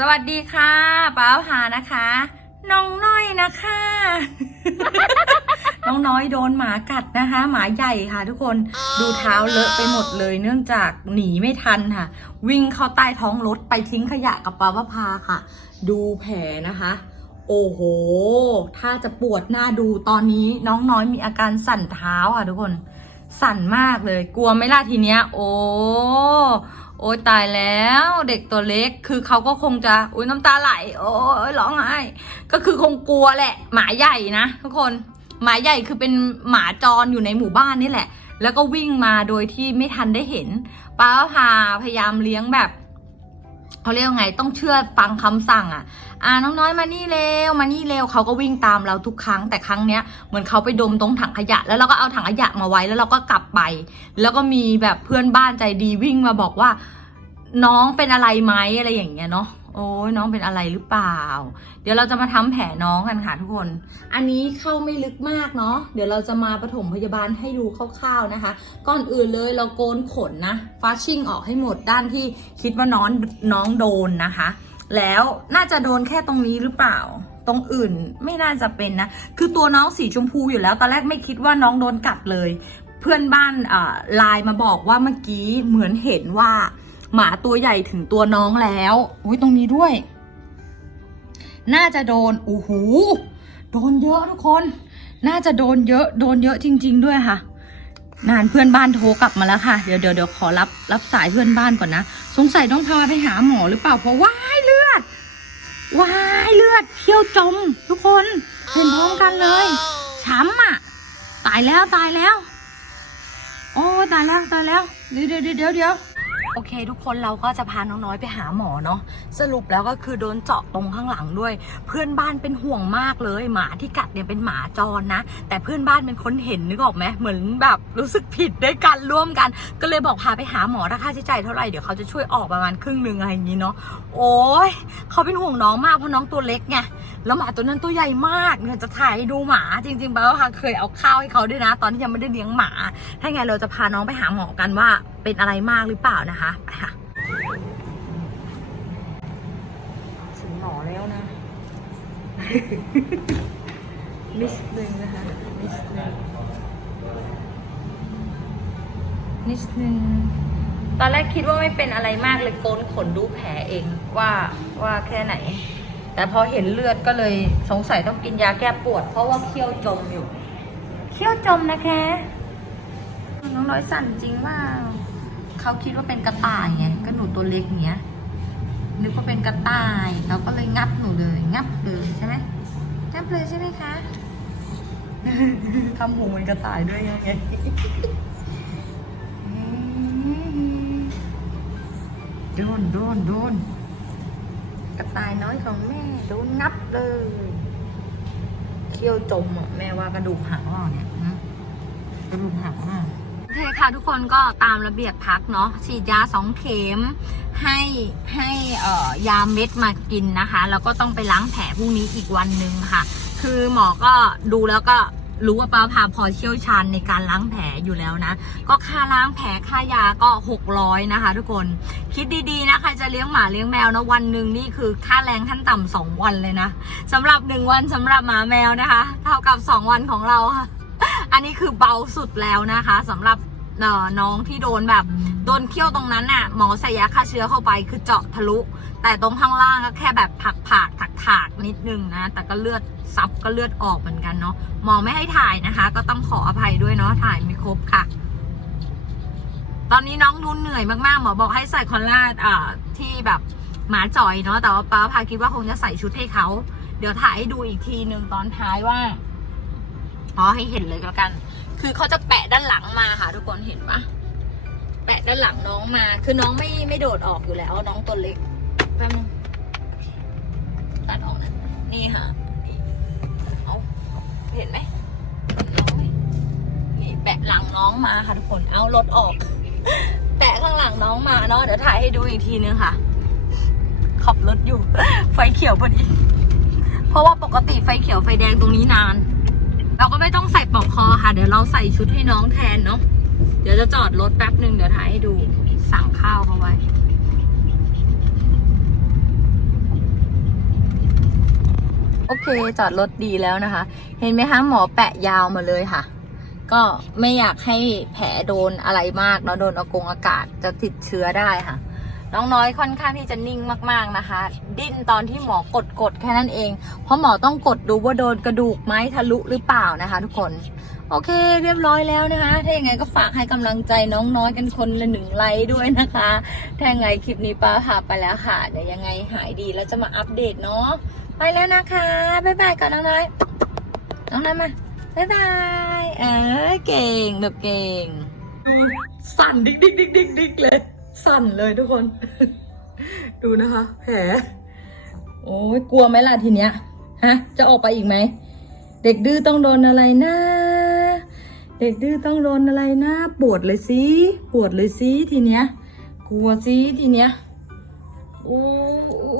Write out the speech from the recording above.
สวัสดีค่ะป้าพานะคะ น้องน้อยนะคะ น้องน้อยโดนหมากัดนะคะ หมาใหญ่ค่ะทุกคนดูเท้าเลอะไปหมดเลยเนื่องจากหนีไม่ทันค่ะ วิ่งเข้าใต้ท้องรถไปทิ้งขยะกับป้าพาค่ะ ดูแผลนะคะ โอ้โห ถ้าจะปวดหน้าดูตอนนี้น้องน้อยมีอาการสั่นเท้าอะทุกคน สั่นมากเลย กลัวไหม่ล่ะทีเนี้ย โอ้ โอ้ยตายแล้วเด็กตัวเล็กคือเขาก็คงจะอุ้ยน้ำตาไหล โอ้ยร้องไห้ก็คือคงกลัวแหละ หมาใหญ่นะทุกคนหมาใหญ่คือเป็นหมาจรอยู่ในหมู่บ้านนี่แหละ แล้วก็วิ่งมาโดยที่ไม่ทันได้เห็นป้าพาพยายามเลี้ยงแบบ เขาเรียกไงต้องเชื่อฟังคำสั่งอะ อ่าน้องน้อยมานี่เร็วมานี่เร็วเขาก็วิ่งตามเราทุกครั้งแต่ครั้งเนี้ยเหมือนเขาไปดมตรงถังขยะ แล้วเราก็เอาถังขยะมาไว้แล้วเราก็กลับไป แล้วก็มีแบบเพื่อนบ้านใจดีวิ่งมาบอกว่า น้องเป็นอะไรไหมอะไรอย่างเงี้ยเนาะ โอ้ยน้องเป็นอะไรหรือเปล่า เดี๋ยวเราจะมาทำแผลน้องกันค่ะทุกคน อันนี้เข้าไม่ลึกมากเนาะ เดี๋ยวเราจะมาปฐมพยาบาลให้ดูคร่าวๆนะคะ ก่อนอื่นเลยเราโกนขนนะฟาชชิ่งออกให้หมดด้านที่คิดว่าน้องน้องโดนนะคะ แล้วน่าจะโดนแค่ตรงนี้หรือเปล่า ตรงอื่นไม่น่าจะเป็นนะ คือตัวน้องสีชมพูอยู่แล้ว ตอนแรกไม่คิดว่าน้องโดนกัดเลย เพื่อนบ้านไลน์มาบอกว่าเมื่อกี้เหมือนเห็นว่า หมาตัวใหญ่ถึงตัวน้องแล้วอุ้ยตรงนี้ด้วย น่าจะโดนโอ้โหโดนเยอะทุกคน น่าจะโดนเยอะโดนเยอะจริง ๆ ด้วยค่ะนานเพื่อนบ้านโทรกลับมาแล้วค่ะเดี๋ยวเดี๋ยวเดี๋ยวขอรับรับสายเพื่อนบ้านก่อนนะสงสัยต้องพาไปหาหมอหรือเปล่าเพราะว่ายเลือดว่ายเลือดเขี้ยวจม ทุกคนเห็นพร้อมกันเลยช้ำอะตายแล้วตายแล้ว โอ้ตายแล้วตายแล้วเดี๋ยวเดี๋ยวเดี๋ยวเดี๋ยว โอเค ทุกคนเราก็จะพาน้องน้อยไปหาหมอเนาะสรุปแล้วก็คือโดนเจาะตรงข้างหลังด้วย เพื่อนบ้านเป็นห่วงมากเลยหมาที่กัดเนี่ยเป็นหมาจรนะ แต่เพื่อนบ้านเป็นคนเห็นนึกออกไหมเหมือนแบบรู้สึกผิดด้วยกันร่วมกัน ก็เลยบอกพาไปหาหมอราคาใช้จ่ายเท่าไหร่เดี๋ยวเขาจะช่วยออกประมาณครึ่งหนึ่งอะไรอย่างนี้เนาะโอ้ยเขาเป็นห่วงน้องมากเพราะน้องตัวเล็กไงแล้วหมาตัวนั้นตัวใหญ่มากเนี่ยจะถ่ายดูหมาจริงๆป้าว่าเคยเอาข้าวให้เขาด้วยนะ ตอนที่ยังไม่ได้เลี้ยงหมา ถ้าไงเราจะพาน้องไปหาหมอกันว่า เป็นอะไรมากหรือเปล่านะคะไปค่ะถึงหมอแล้วนะนิดนึงนะคะนิดนึงนิดนึงตอนแรกคิดว่าไม่เป็นอะไรมากเลยโกนขนดูแผลเองว่าว่าแค่ไหน แต่พอเห็นเลือดก็เลยสงสัยต้องกินยาแก้ปวด เพราะว่าเขี้ยวจมอยู่เขี้ยวจมนะคะ น้องน้อยสั่นจริงว่า เขาคิดว่าเป็นกระต่ายไงก็หนูตัวเล็กเนี้ยนึกว่าเป็นกระต่ายเขาก็เลยงับหนูเลย งับเลยใช่ไหมงับเลยใช่ไหมคะทำหูเหมือนกระต่ายด้วยไงโดนโดนโดนกระต่ายน้อยของแม่โดนงับเลยเขี้ยวจมอะแม่ว่ากระดูกหักอะเนี่ยกระดูกหักมากโอ เคค่ะทุกคนก็ตามระเบียบพักเนาะฉีดยาสองเข็มให้ให้เอ่อยาเม็ดมากินนะคะ แล้วก็ต้องไปล้างแผลพรุ่งนี้อีกวันหนึ่งค่ะ คือหมอก็ดูแล้วก็รู้ว่าป้าพาพอเชี่ยวชาญในการล้างแผลอยู่แล้วนะ ก็ค่าล้างแผลค่ายาก็ 600 นะคะ ทุกคนคิดดีๆนะใครจะเลี้ยงหมาเลี้ยงแมวนะวันหนึ่งนี่คือค่าแรงขั้นต่ำสองวันเลยนะสำหรับหนึ่งวันสำหรับหมาแมวนะคะ เท่ากับสองวันของเราค่ะ อันนี้คือเบาสุดแล้วนะคะสำหรับ น้องที่โดนแบบ โดนเคี้ยวตรงนั้นน่ะ หมอใส่ยาฆ่าเชื้อเข้าไปคือเจาะทะลุ แต่ตรงข้างล่างก็แค่แบบผักผากถักถากนิดนึงนะ แต่ก็เลือดซับก็เลือดออกเหมือนกันเนาะหมอไม่ให้ถ่ายนะคะ ก็ต้องขออภัยด้วยเนาะถ่ายไม่ครบค่ะ ตอนนี้น้องนุ่นเหนื่อยมากๆหมอบอกให้ใส่คอลลาอ่าที่แบบหมาจ่อยเนาะแต่ว่าป้าพาคิดว่าคงจะใส่ชุดให้เขาเดี๋ยวถ่ายให้ดูอีกทีหนึ่งตอนท้ายว่าอ๋อให้เห็นเลยก็แล้วกัน คือเขาจะแปะด้านหลังมาค่ะ ทุกคนเห็นปะแปะด้านหลังน้องมา คือน้องไม่ไม่โดดออกอยู่แล้ว น้องตัวเล็กแป๊บนึงตัดออกนะนี่ค่ะเอาเห็นไหมนี่แปะหลังน้องมาค่ะทุกคนเอารถออก แปะข้างหลังน้องมาเนาะเดี๋ยวถ่ายให้ดูอีกทีนึงค่ะ ขับรถอยู่ ไฟเขียวพอดี เพราะว่าปกติไฟเขียวไฟแดงตรงนี้นาน เดี๋ยวเราใส่ชุดให้น้องแทนเนาะเดี๋ยวจะจอดรถแป๊บหนึ่งเดี๋ยวถ่ายให้ดูสั่งข้าวเขาไว้ โอเคจอดรถดีแล้วนะคะ เห็นไหมคะหมอแปะยาวมาเลยค่ะ ก็ไม่อยากให้แผลโดนอะไรมากเนาะโดนอากงอากาศจะติดเชื้อได้ค่ะ น้องน้อยค่อนข้างที่จะนิ่งมากๆนะคะ ดิ้นตอนที่หมอกดกดๆแค่นั้นเอง เพราะหมอต้องกดดูว่าโดนกระดูกไหมทะลุหรือเปล่านะคะ ทุกคน โอเค เรียบร้อยแล้วนะคะ ถ้าอย่างไงก็ฝากให้กำลังใจน้องน้อยกันคนละหนึ่งไลค์ด้วยนะคะ ถ้าอย่างไงคลิปนี้ป้าพาไปแล้วค่ะ เดี๋ยวยังไงหายดีแล้วจะมาอัปเดตเนาะ ไปแล้วนะคะ บ๊ายบายก่อนน้องน้อย น้องน้อยมาบ๊ายบาย เออเก่งแบบเก่งสั่นดิกดิกดิกดิกดิกเลย สั่นเลยทุกคน ดูนะคะแผลโอ้ยกลัวไหมล่ะทีเนี้ย ฮะ จะออกไปอีกไหม เด็กดื้อต้องโดนอะไรนะ เด็กดื้อต้องโดนอะไรนะ ปวดเลยสิปวดเลยสิทีเนี้ย กลัวสิทีเนี้ยโอ้โอ้